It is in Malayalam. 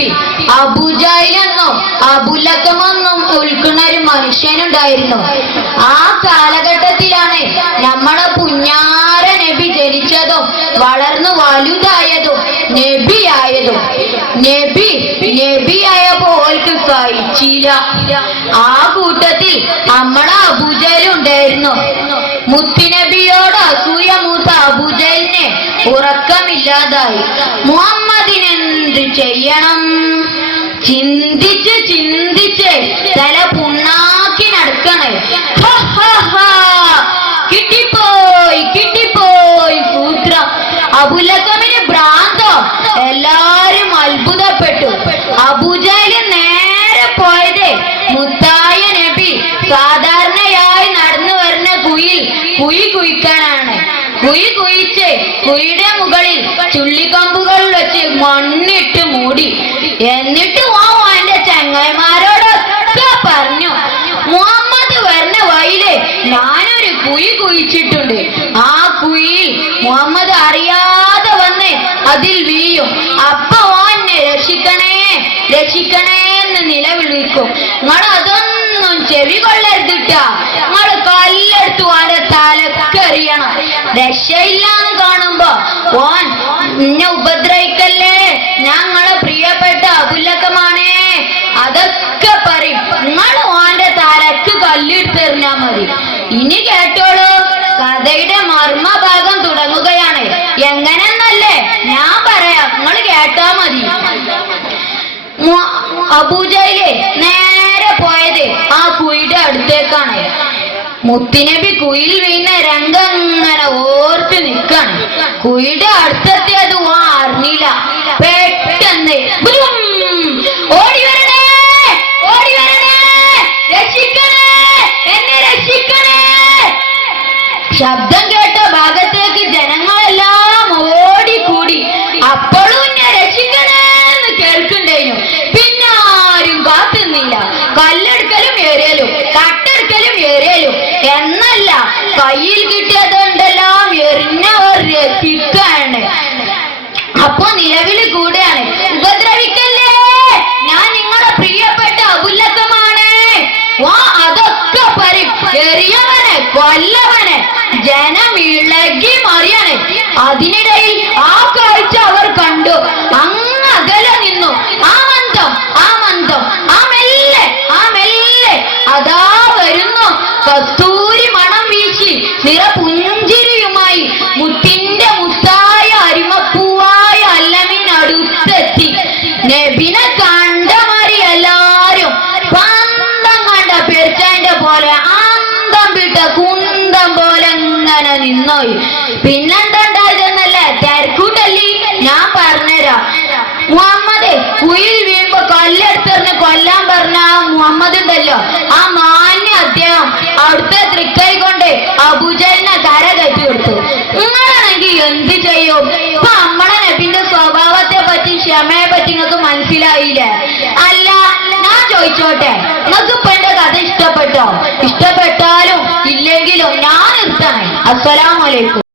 നാട്ടിൽ അബൂജഹലെന്നും അബുലഹബെന്നും ഉൾക്കുന്ന ഒരു മനുഷ്യനുണ്ടായിരുന്നു. ആ കാലഘട്ടത്തിലാണ് നമ്മളെ പുഞ്ഞാര നബി ജനിച്ചതും വളർന്നു വലുതായതും നബിയായതും. നബിയായപ്പോ ഓൽക്ക് കഴിച്ചില്ല. ആ കൂട്ടത്തിൽ നമ്മളെ അബൂജഹലുണ്ടായിരുന്നു. മുത്തുനബിയോട് അസൂയ മൂത്ത അബൂജഹലിന് ഉറക്കമില്ലാതായി. മുഹമ്മദിനെന്ത് ചെയ്യണം ചിന്തിച്ച് തല പുണ്ണാക്കി നടക്കണേ. കിട്ടിപ്പോയി സൂത്രം. അബുലഹബിന് ഭ്രാന്തോ? എല്ലാരും അത്ഭുതപ്പെട്ടു. അബൂജഹല് നേരെ പോയത് മുത്തായ നബി സാധാരണയായി നടന്നു വരുന്ന കുഴി കുഴിക്കാനാണ്. കുഴി കുഴിച്ച് കുഴിയുടെ മുകളിൽ ചുള്ളിക്കമ്പുകൾ വെച്ച് മണ്ണിട്ട് മൂടി. എന്നിട്ട് എന്റെ ചങ്ങായിമാരോടൊക്കെ പറഞ്ഞു, മുഹമ്മദ് വരുന്ന വഴിയില് ഞാനൊരു കുഴി കുഴിച്ചിട്ടുണ്ട്. ആ കുഴിയിൽ മുഹമ്മദ് അറിയാതെ വന്ന് അതിൽ വീഴും. അപ്പൊ എന്നെ രക്ഷിക്കണേ എന്ന് നിലവിളിക്കും. നിങ്ങൾ അതൊന്നും ചെവി കൊള്ളരുതിട്ടാ. നിങ്ങൾ കല്ലെടുത്തു അവരെ തലക്കെറിയണം. രക്ഷയില്ലാന്ന് കാണുമ്പോ ഓൻ എന്നെ ഉപദ്രവിക്കല്ലേ, ഞങ്ങളെ പ്രിയപ്പെട്ട അബുലഹബാണേ, അതൊക്കെ പറയും. നിങ്ങൾ ഓന്റെ തലക്ക് കല്ലെടുത്തെറിഞ്ഞാ മതി. ഇനി കേട്ടോളൂ, കഥയുടെ മർമ്മഭാഗം തുടങ്ങുകയാണ്. എങ്ങനെന്നല്ലേ ഞാൻ പറയാം, നിങ്ങൾ കേട്ടാ മതി. അബൂജഹല് നേരെ പോയത് ആ കുഴിയുടെ അടുത്തേക്കാണ്. മുത്തുനബി കുയിൽ വീണ രംഗം ഇങ്ങനെ ഓർത്ത് നിൽക്കാണ്. കുഴിയുടെ അടുത്തെത്തിയത് അറിഞ്ഞില്ല. പെട്ടെന്ന് ഓടി വരണേ, രക്ഷിക്കണേ, എന്നെ രക്ഷിക്കണേ. ശബ്ദം കേട്ട ഭാഗത്തേക്ക് ജനങ്ങളെല്ലാം ഓടിക്കൂടി. അപ്പോഴും എന്നെ രക്ഷിക്കണേ എന്ന് കേൾക്കുന്നുണ്ടായിരുന്നു. പിന്നെ ആരും കാത്തുന്നില്ല. കല്ലെടുക്കലും എറിയലും കട്ടെടുക്കലും എറിയലും എന്നല്ല, കയ്യിൽ കിട്ടിയതുകൊണ്ടെല്ലാം എറിഞ്ഞവർ രക്ഷിക്കാണ്. അപ്പൊ നിലവിളി കൂടെയാണ്, ഉപദ്രവിക്കല്ലേ, ഞാൻ നിങ്ങളുടെ പ്രിയപ്പെട്ട അബുലഹബാണ്. അതൊക്കെ എറിയവനെ കൊല്ലവനെ ജനം ഇളകി മറിയാണ്. അതിനിടയിൽ ആ കാഴ്ച അവർ കണ്ടു. അങ്ങകലെ നിന്നു. ആ മന്ദം മെല്ലെ അതാ വരുന്നു. കസ്തൂരി മണം വീശി നിറപുഞ്ചിരിയുമായി മുത്തിന്റെ മുത്തായ അരിമപ്പൂവായ അല്ലമിനടുത്തെത്തി. നബിനെ കണ്ട മാറി എല്ലാരും പന്തം കണ്ട പെരിച്ചാന്റെ പോലെ അന്തം വിട്ട കുന്തം പോലെ ഇങ്ങനെ നിന്നോയി. പിന്നെന്തുണ്ടായതെന്നല്ലേ തിരക്കൂട്ടല്ലി, ഞാൻ പറഞ്ഞുതരാം. മുഹമ്മദ് കുയിൽ വീഴുമ്പോ കല്ലെടുത്തെറിഞ്ഞ് കൊല്ലാൻ പറഞ്ഞ മുഹമ്മദ് ഉണ്ടല്ലോ, ആ മാന്യ അദ്ദേഹം അവിടുത്തെ തൃക്കൈ കൊണ്ട് അബൂജഹലിനെ കര കയറ്റി കൊടുത്തു. നിങ്ങളാണെങ്കിൽ എന്ത് ചെയ്യും? ഇപ്പൊ നമ്മളെ നബിന്റെ സ്വഭാവത്തെ പറ്റി ക്ഷമയെ പറ്റി നിങ്ങൾക്ക് മനസ്സിലായില്ലേ? അല്ല, ഞാൻ ചോദിച്ചോട്ടെ, നിങ്ങൾക്ക് ഇപ്പൊ എന്റെ കഥ ഇഷ്ടപ്പെട്ടോ? ഇഷ്ടപ്പെട്ടാലും ഇല്ലെങ്കിലും ഞാൻ നിർത്തണേ. അസ്സലാമു അലൈക്കും.